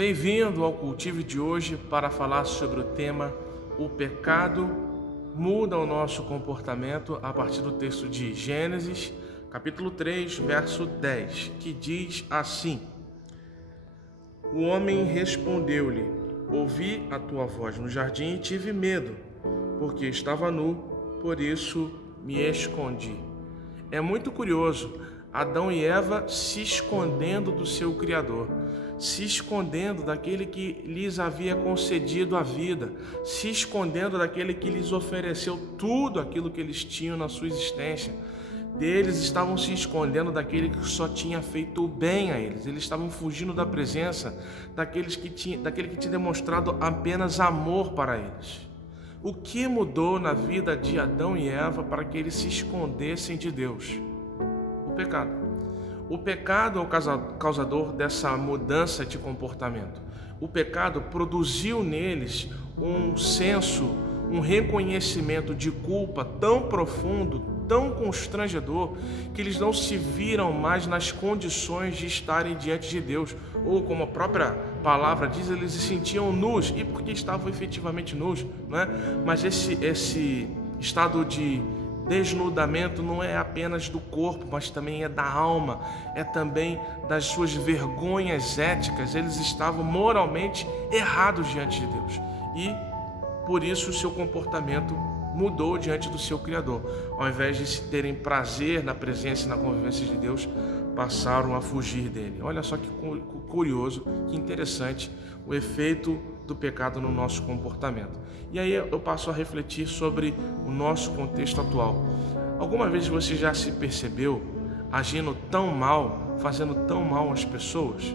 Bem-vindo ao Cultivo de hoje para falar sobre o tema O pecado muda o nosso comportamento a partir do texto de Gênesis, capítulo 3, verso 10, que diz assim: O homem respondeu-lhe: Ouvi a tua voz no jardim e tive medo, porque estava nu, por isso me escondi. É muito curioso, Adão e Eva se escondendo do seu Criador, se escondendo daquele que lhes havia concedido a vida, se escondendo daquele que lhes ofereceu tudo aquilo que eles tinham na sua existência. Eles estavam se escondendo daquele que só tinha feito o bem a eles. Eles estavam fugindo da presença daquele que tinha demonstrado apenas amor para eles. O que mudou na vida de Adão e Eva para que eles se escondessem de Deus? O pecado. O pecado é o causador dessa mudança de comportamento. O pecado produziu neles um senso, um reconhecimento de culpa tão profundo, tão constrangedor, que eles não se viram mais nas condições de estarem diante de Deus. Ou, como a própria palavra diz, eles se sentiam nus. E porque estavam efetivamente nus, né? Mas esse estado de desnudamento não é apenas do corpo, mas também é da alma, é também das suas vergonhas éticas. Eles estavam moralmente errados diante de Deus e por isso o seu comportamento mudou diante do seu Criador. Ao invés de se terem prazer na presença e na convivência de Deus, passaram a fugir dele. Olha só que curioso, que interessante o efeito do pecado no nosso comportamento. E aí eu passo a refletir sobre o nosso contexto atual. Alguma vez você já se percebeu agindo tão mal, fazendo tão mal às pessoas?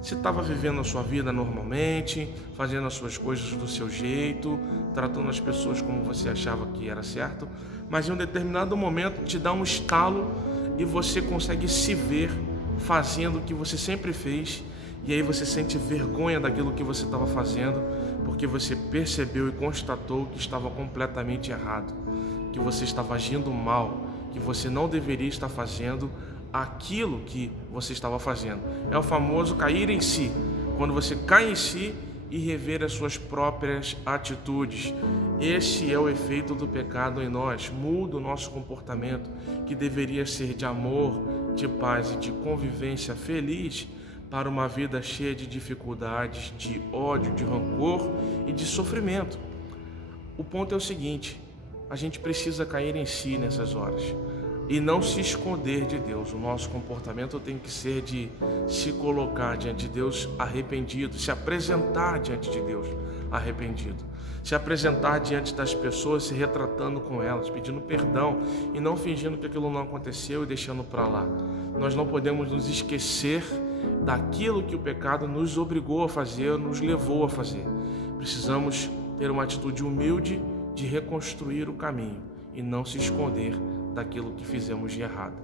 Você estava vivendo a sua vida normalmente, fazendo as suas coisas do seu jeito, tratando as pessoas como você achava que era certo, mas em um determinado momento te dá um estalo e você consegue se ver fazendo o que você sempre fez, e aí você sente vergonha daquilo que você estava fazendo, porque você percebeu e constatou que estava completamente errado, que você estava agindo mal, que você não deveria estar fazendo aquilo que você estava fazendo. É o famoso cair em si, quando você cai em si e rever as suas próprias atitudes. Esse é o efeito do pecado em nós, muda o nosso comportamento, que deveria ser de amor, de paz e de convivência feliz, para uma vida cheia de dificuldades, de ódio, de rancor e de sofrimento. O ponto é o seguinte: a gente precisa cair em si nessas horas e não se esconder de Deus. O nosso comportamento tem que ser de se colocar diante de Deus arrependido, se apresentar diante de Deus arrependido, se apresentar diante das pessoas, se retratando com elas, pedindo perdão e não fingindo que aquilo não aconteceu e deixando para lá. Nós não podemos nos esquecer daquilo que o pecado nos obrigou a fazer, nos levou a fazer. Precisamos ter uma atitude humilde de reconstruir o caminho e não se esconder daquilo que fizemos de errado.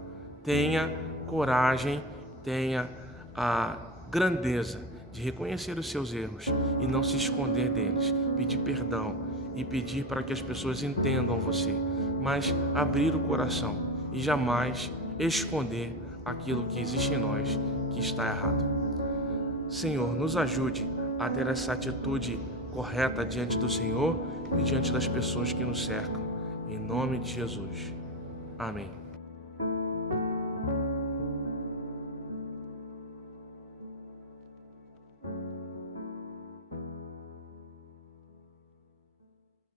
Tenha coragem, tenha a grandeza de reconhecer os seus erros e não se esconder deles, pedir perdão e pedir para que as pessoas entendam você, mas abrir o coração e jamais esconder aquilo que existe em nós que está errado. Senhor, nos ajude a ter essa atitude correta diante do Senhor e diante das pessoas que nos cercam. Em nome de Jesus. Amém.